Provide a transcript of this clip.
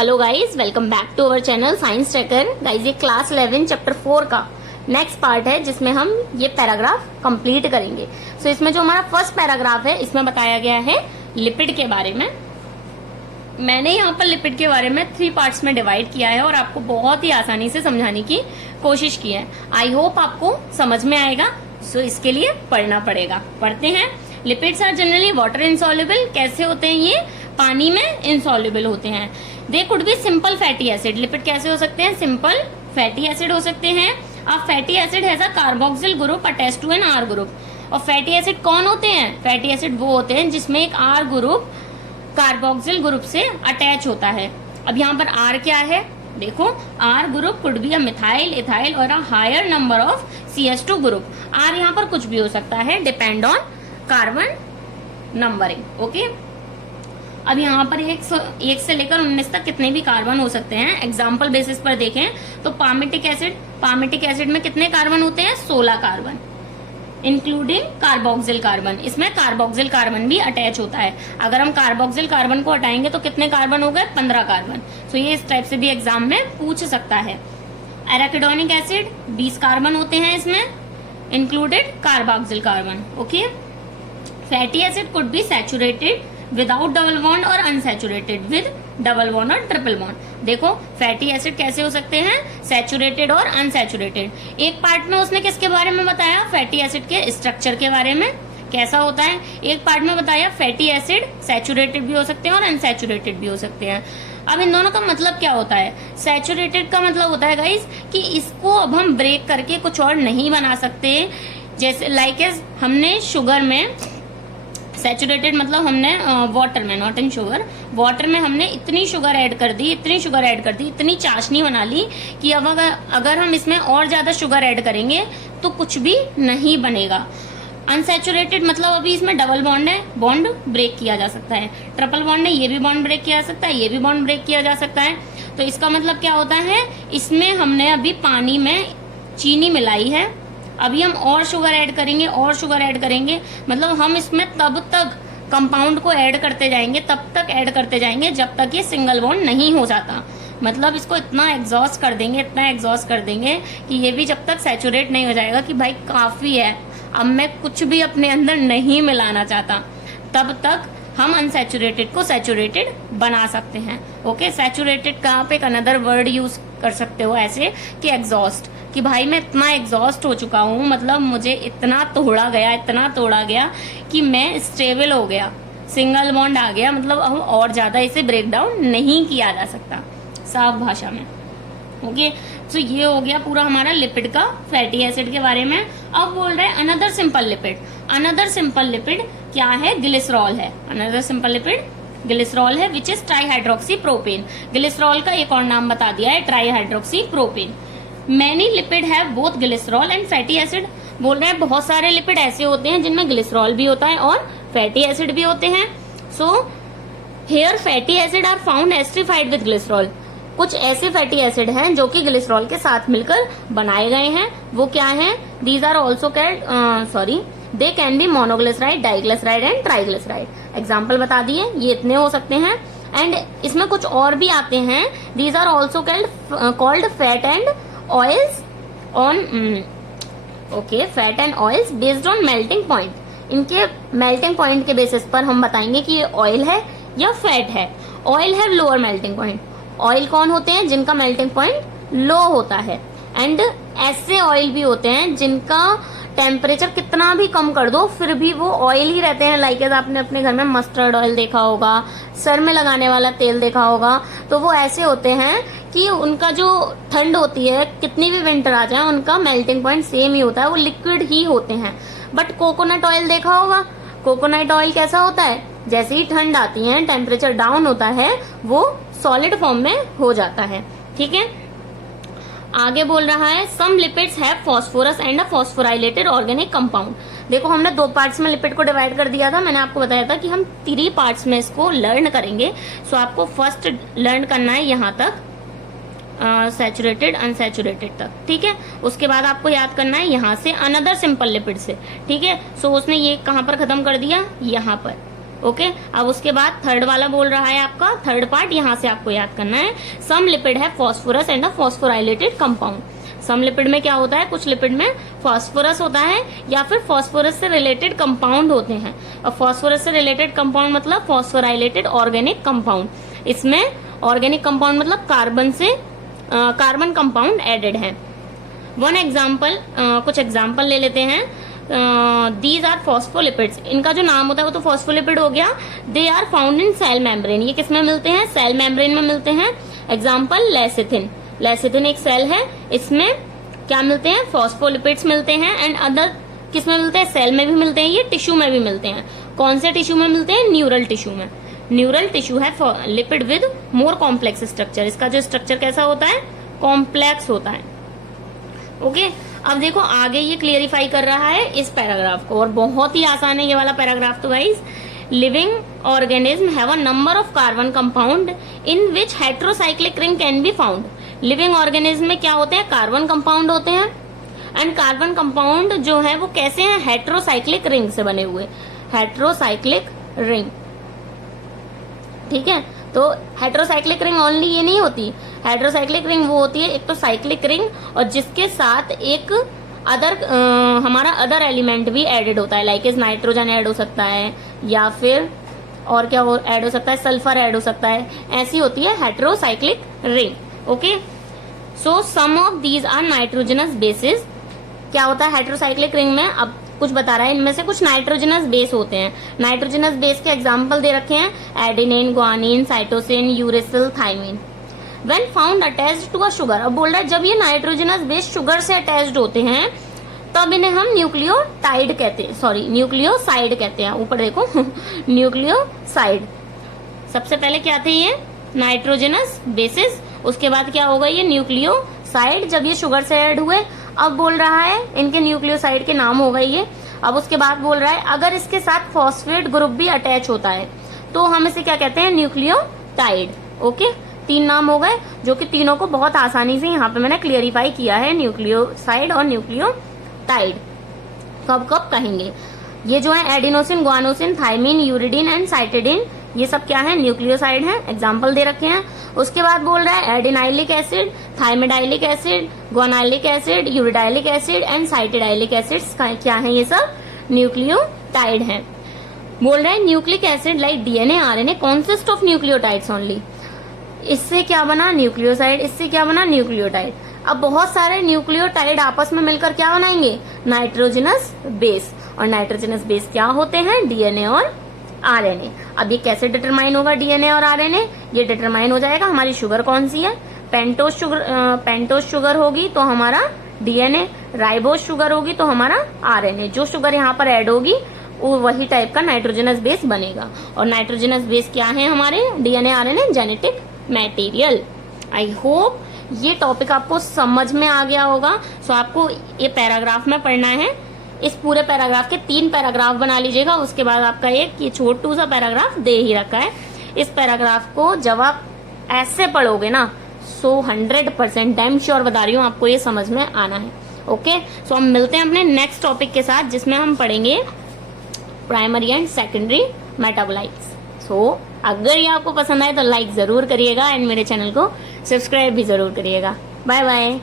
Hello guys, welcome back to our channel science tracker. Guys ये class 11 chapter 4 का next part है जिसमें हम ये पैराग्राफ कंप्लीट करेंगे। सो इसमें जो हमारा फर्स्ट पैराग्राफ है इसमें बताया गया है लिपिड के बारे में। मैंने यहाँ पर लिपिड के बारे में 3 पार्ट्स में डिवाइड किया है और आपको बहुत ही आसानी से समझाने की कोशिश की है। आई होप आपको समझ में आएगा। सो इसके लिए पढ़ना पड़ेगा। पढ़ते हैं। Lipids are generally water insoluble. कैसे होते हैं ये? पानी में इनसॉल्युबल होते हैं। They could be simple fatty acid. Lipid कैसे हो सकते हैं? सिंपल फैटी एसिड हो सकते हैं। अब fatty acid has a carboxyl group attached to an R group. और फैटी एसिड कौन होते हैं? फैटी एसिड वो होते हैं जिसमें एक आर ग्रुप कार्बोक्सिल ग्रुप से अटैच होता है। अब यहाँ पर आर क्या है? देखो, R group could be a methyl, ethyl और a higher number of CH2 group. R यहाँ पर कुछ भी हो सकता है, depend on carbon numbering. Okay, अब यहाँ पर एक से लेकर 19 तक कितने भी कार्बन हो सकते हैं। एग्जाम्पल बेसिस पर देखें तो पामिटिक एसिड में कितने कार्बन होते हैं? 16 कार्बन, इंक्लूडिंग कार्बोक्सिल कार्बन। इसमें कार्बोक्सिल कार्बन भी अटैच होता है। अगर हम कार्बोक्सिल कार्बन को हटाएंगे तो कितने कार्बन हो गए? 15 कार्बन। सो ये इस टाइप से भी एग्जाम में पूछ सकता है। एराकिडोनिक एसिड 20 कार्बन होते हैं इसमें, included carboxyl carbon. Okay, fatty acid could be saturated without double bond और अनसैचुरेटेड विद डबल बॉन्ड और ट्रिपल बॉन्ड। देखो, फैटी एसिड कैसे हो सकते हैं? सैचुरेटेड और अनसैचुरेटेड। एक पार्ट में उसने किसके बारे में बताया? फैटी एसिड के स्ट्रक्चर के बारे में, कैसा होता है। एक पार्ट में बताया फैटी एसिड सैचुरेटेड भी हो सकते हैं और अनसैचुरेटेड भी हो सकते हैं। अब इन दोनों का मतलब क्या होता है? सैचुरेटेड का मतलब होता है गाइस कि इसको अब हम ब्रेक करके कुछ और नहीं बना सकते। जैसे लाइक एज हमने शुगर में सैचुरेटेड मतलब हमने वाटर में, नॉट इन शुगर, वाटर में हमने इतनी शुगर ऐड कर दी, इतनी चाशनी बना ली कि अब अगर हम इसमें और ज्यादा शुगर ऐड करेंगे तो कुछ भी नहीं बनेगा। अनसैचुरेटेड मतलब अभी इसमें डबल बॉन्ड है, बॉन्ड ब्रेक किया जा सकता है। ट्रिपल बॉन्ड है, ये भी बॉन्ड ब्रेक किया जा सकता है, ये भी बॉन्ड ब्रेक किया जा सकता है। तो इसका मतलब क्या होता है? इसमें हमने अभी पानी में चीनी मिलाई है, अभी हम और शुगर ऐड करेंगे, मतलब हम इसमें तब तक कंपाउंड को ऐड करते जाएंगे, तब तक ऐड करते जाएंगे जब तक ये सिंगल बॉन्ड नहीं हो जाता। मतलब इसको इतना एग्जॉस्ट कर देंगे कि ये भी जब तक सैचुरेट नहीं हो जाएगा कि भाई काफी है, अब मैं कुछ भी अपने अंदर नहीं मिलाना चाहता, तब तक हम अनसैचुरेटेड को सैचुरेटेड बना सकते हैं। ओके, सैचुरेटेड का आप एक अनदर वर्ड यूज कर सकते हो ऐसे कि एग्जॉस्ट, कि भाई मैं इतना एग्जॉस्ट हो चुका हूँ, मतलब मुझे इतना तोड़ा गया कि मैं स्टेबल हो गया, सिंगल बॉन्ड आ गया, मतलब अब और ज्यादा इसे ब्रेक डाउन नहीं किया जा सकता साफ भाषा में। ओके, तो ये हो गया पूरा हमारा लिपिड का फैटी एसिड के बारे में। अब बोल रहे हैं अनदर सिंपल लिपिड क्या है? ग्लिसरॉल है। अनदर सिंपल लिपिड ग्लिसरॉल है which is trihydroxy propane. Glycerol का एक और नाम बता दिया है, trihydroxy propane. Many lipid have both glycerol and fatty acid. बोल रहे हैं बहुत सारे लिपिड ऐसे होते हैं जिनमें ग्लिसरॉल भी होता है और फैटी एसिड भी होते हैं। So here fatty acid are found esterified with glycerol. कुछ ऐसे फैटी एसिड हैं जो कि ग्लिसरॉल के साथ मिलकर बनाए गए हैं। वो क्या हैं? These are also they can be monoglyceride, diglyceride and triglyceride. Example बता दिए, ये इतने हो सकते हैं। एंड इसमें कुछ और भी आते हैं। These are also called fat and oils fat and oils based on melting point. इनके मेल्टिंग पॉइंट के बेसिस पर हम बताएंगे कि ये ऑयल है या फैट है। ऑयल है लोअर मेल्टिंग पॉइंट। ऑयल कौन होते हैं? जिनका मेल्टिंग पॉइंट लो होता है। एंड ऐसे ऑयल भी होते हैं जिनका टेम्परेचर कितना भी कम कर दो फिर भी वो ऑयल ही रहते हैं। लाइक आपने अपने घर में मस्टर्ड ऑयल देखा होगा, सर में लगाने वाला तेल देखा होगा, तो वो ऐसे होते हैं कि उनका जो ठंड होती है, कितनी भी विंटर आ जाए, उनका मेल्टिंग पॉइंट सेम ही होता है, वो लिक्विड ही होते हैं। बट कोकोनट ऑयल देखा होगा, कोकोनट ऑयल कैसा होता है? जैसे ही ठंड आती है, टेम्परेचर डाउन होता है, वो सॉलिड फॉर्म में हो जाता है। ठीक है, आगे बोल रहा है some lipids have phosphorus and a phosphorylated organic compound. देखो, हमने 2 पार्ट्स में लिपिड को डिवाइड कर दिया था। मैंने आपको बताया था कि हम 3 पार्ट्स में इसको लर्न करेंगे। सो आपको फर्स्ट लर्न करना है यहाँ तक सैचुरेटेड अनसैचुरेटेड तक। ठीक है, उसके बाद आपको याद करना है यहाँ से अनदर सिंपल लिपिड से। ठीक है, सो उसने ये कहाँ पर खत्म कर दिया? यहाँ पर। ओके अब उसके बाद थर्ड वाला बोल रहा है आपका थर्ड पार्ट, यहाँ से आपको याद करना है। सम लिपिड है phosphorus and a phosphorylated compound. Some lipid में क्या होता है, कुछ लिपिड में फॉस्फोरस होता है या फिर फॉस्फोरस से रिलेटेड कंपाउंड होते हैं। और फॉस्फोरस से रिलेटेड कंपाउंड मतलब फॉस्फोराइलेटेड ऑर्गेनिक कंपाउंड। इसमें ऑर्गेनिक कंपाउंड मतलब कार्बन से कार्बन कंपाउंड एडेड है। वन एग्जाम्पल, कुछ एग्जाम्पल ले लेते हैं। दीज आर फॉस्फोलिपिड्स, इनका जो नाम होता है वो तो फॉस्फोलिपिड हो गया। They are found in cell membrane, ये किसमें मिलते हैं, सेल मेम्ब्रेन में मिलते हैं। एग्जाम्पल लेसिथिन, लेसिथिन एक सेल है, इसमें क्या मिलते हैं, फॉस्फोलिपिड्स मिलते हैं। एंड अदर किसमें मिलते हैं, सेल में भी मिलते हैं, ये टिश्यू में भी मिलते हैं। कौन से टिश्यू में मिलते हैं, न्यूरल टिश्यू में। न्यूरल टिश्यू है lipid with more complex structure, इसका जो स्ट्रक्चर कैसा होता है, कॉम्प्लेक्स होता है। ओके अब देखो आगे ये क्लियरिफाई कर रहा है इस पैराग्राफ को, और बहुत ही आसान है ये वाला पैराग्राफ तो guys. Living organism have a number of carbon compound in which heterocyclic ring can be found. Living organism में क्या होते हैं, कार्बन कंपाउंड होते हैं। एंड कार्बन कंपाउंड जो है वो कैसे हैं, हेट्रोसाइक्लिक रिंग से बने हुए, हेट्रोसाइक्लिक रिंग। ठीक है, तो हेट्रोसाइक्लिक रिंग ओनली ये नहीं होती, हेट्रोसाइक्लिक रिंग वो होती है एक तो साइक्लिक रिंग और जिसके साथ एक अदर हमारा अदर एलिमेंट भी एडेड होता है, लाइक इज नाइट्रोजन ऐड हो सकता है या फिर और क्या ऐड हो सकता है, सल्फर ऐड हो सकता है, ऐसी होती है heterocyclic ring. Okay so some of these are nitrogenous bases. क्या होता है हेट्रोसाइक्लिक रिंग में, अब कुछ बता रहा है, इनमें से कुछ नाइट्रोजनस बेस होते हैं। नाइट्रोजनस बेस के एग्जांपल दे रखे हैं, adenine, guanine, cytosine, uracil, thymine. When found attached to a sugar, अब बोल रहा है जब ये नाइट्रोजनस बेस शुगर से अटैच्ड होते हैं तब इन्हें हम न्यूक्लियोटाइड कहते हैं, सॉरी न्यूक्लियोसाइड कहते हैं। ऊपर देखो न्यूक्लियोसाइड। सबसे पहले क्या थे ये नाइट्रोजनस बेसिस, उसके बाद क्या होगा ये न्यूक्लियोसाइड जब ये शुगर से ऐड हुए। अब बोल रहा है इनके न्यूक्लियोसाइड के नाम हो गए ये। अब उसके बाद बोल रहा है अगर इसके साथ फॉस्फेट ग्रुप भी अटैच होता है तो हम इसे क्या कहते हैं, न्यूक्लियोटाइड। ओके तीन नाम हो गए जो कि तीनों को बहुत आसानी से यहाँ पे मैंने क्लियरिफाई किया है, न्यूक्लियोसाइड और न्यूक्लियोटाइड। कब कब कहेंगे, ये जो है adenosine, guanosine, thymine, uridine and cytidine, ये सब क्या है, न्यूक्लियोसाइड है। एग्जाम्पल दे रखे हैं। उसके बाद बोल रहा है adenylic acid, thymidylic acid, guanylic acid, uridylic acid and cytidylic acid क्या है, ये सब न्यूक्लियोटाइड है। बोल रहा है nucleic acid like DNA, RNA consist of nucleotides only. इससे क्या बना, न्यूक्लियोसाइड, इससे क्या बना, न्यूक्लियोटाइड। अब बहुत सारे न्यूक्लियोटाइड आपस में मिलकर क्या बनाएंगे, नाइट्रोजनस बेस। और नाइट्रोजनस बेस क्या होते हैं, डीएनए और आरएनए। अब ये कैसे डिटरमाइन होगा, डीएनए और आरएनए, ये डिटरमाइन हो जाएगा हमारी शुगर कौन सी है, पेंटोज शुगर होगी तो हमारा डीएनए, राइबोज शुगर होगी तो हमारा आरएनए। जो शुगर यहाँ पर ऐड होगी वो वही टाइप का नाइट्रोजनस बेस बनेगा। और नाइट्रोजनस बेस क्या है हमारे, DNA, RNA, genetic material. I hope ये टॉपिक आपको समझ में आ गया होगा। सो आपको ये पैराग्राफ में पढ़ना है। इस पूरे पैराग्राफ के 3 पैराग्राफ बना लीजिएगा, उसके बाद आपका एक ये छोटू सा पैराग्राफ दे ही रखा है। इस पैराग्राफ को जब आप ऐसे पढ़ोगे ना, सो 100% डैम श्योर बता रही हूँ आपको ये समझ में आना है। ओके सो हम मिलते हैं अपने नेक्स्ट टॉपिक के साथ जिसमें हम पढ़ेंगे प्राइमरी एंड सेकेंडरी मेटाबोलाइट्स। सो अगर ये आपको पसंद आए तो लाइक जरूर करिएगा एंड मेरे चैनल को सब्सक्राइब भी जरूर करिएगा। Bye bye.